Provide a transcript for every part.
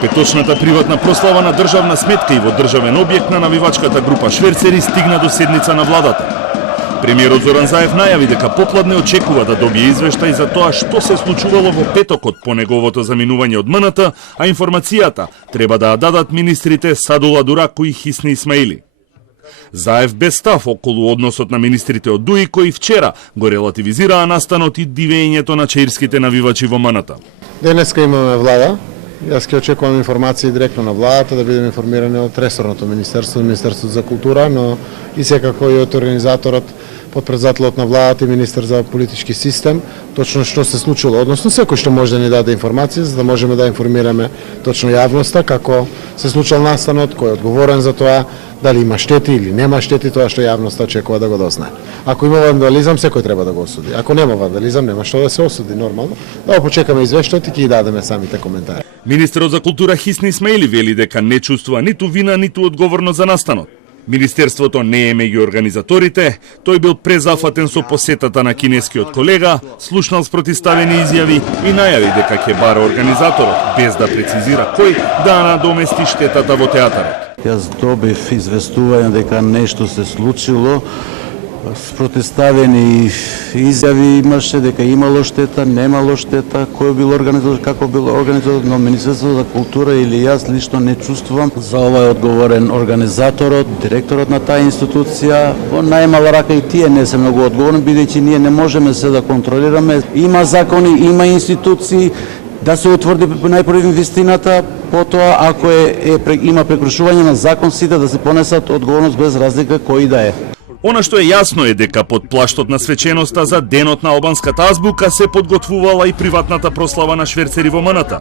Петочната приватна прослава на државна сметка и во државен објект на навивачката група шверцери стигна до седница на владата. Премиерот Зоран Заев најави дека попладне очекува да добие извештај за тоа што се случувало во петокот по неговото заминување од МНТ, а информацијата треба да ја дадат министрите Садула Дураку и Хисни Исмаили. Заев без став околу односот на министрите од ДУИ кои вчера го релативизираа настанот и дивењето на чаирските навивачи во МНТ. Денеска имаме влада. Јас ќе очекувам информации директно на владата, да бидем информирани од ресорното министерство, Министерството за култура, но и секако и од организаторот, подпредседателот на владата и министер за политички систем, точно што се случило, односно секој што може да ни даде информација, за да можеме да информираме точно јавноста како се случил настанот, кој е одговорен за тоа, дали има штети или нема штети, тоа што јавноста очекува да го дознае. Ако има вандализам, секој треба да го осуди. Ако нема вандализам, нема што да се осуди нормално. Да почекаме извештајот и ќе ги дадеме самите коментари. Министерот за култура Хисни Исмаили вели дека не чувствува ниту вина, ниту одговорност за настанот. Министерството не е меѓу организаторите, тој бил презафатен со посетата на кинескиот колега, слушнал спротивставени изјави и најави дека ќе бара организаторот, без да прецизира кој, да надомести штетата во театарот. Јас добив известување дека нешто се случило, спротивставени изјави имаше дека имало штета, немало штета, кој бил организатор, како бил организатор, но Министерството за култура или јас лично не чувствувам. За ова е одговорен организаторот, директорот на таа институција. Во најмала рака и тие не се многу одговорни, бидејќи ние не можеме се да контролираме. Има закони, има институции, да се утврди најпрви вистината, потоа ако има прекрушување на закон, сите да се понесат одговорност без разлика кој да е. Она што е јасно е дека под плаштот на свеченоста за денот на албанската азбука се подготвувала и приватната прослава на шверцери во МНТ.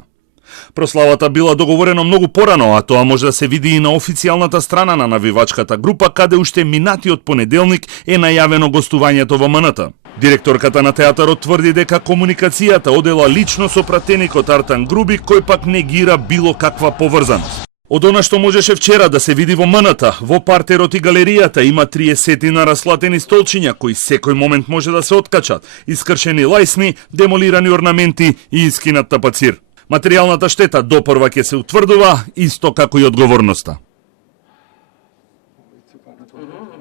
Прославата била договорена многу порано, а тоа може да се види и на официјалната страна на навивачката група, каде уште минатиот понеделник е најавено гостувањето во МНТ. Директорката на театарот тврди дека комуникацијата одела лично со пратеникот Артан Груби, кој пак негира било каква поврзаност. Од она што можеше вчера да се види во МНТ, во партерот и галеријата има 30 на раслатени столчиња кои секој момент може да се откачат, искршени лајсни, демолирани орнаменти и искинат тапацир. Материјалната штета допрва ќе се утврдува, исто како и одговорноста.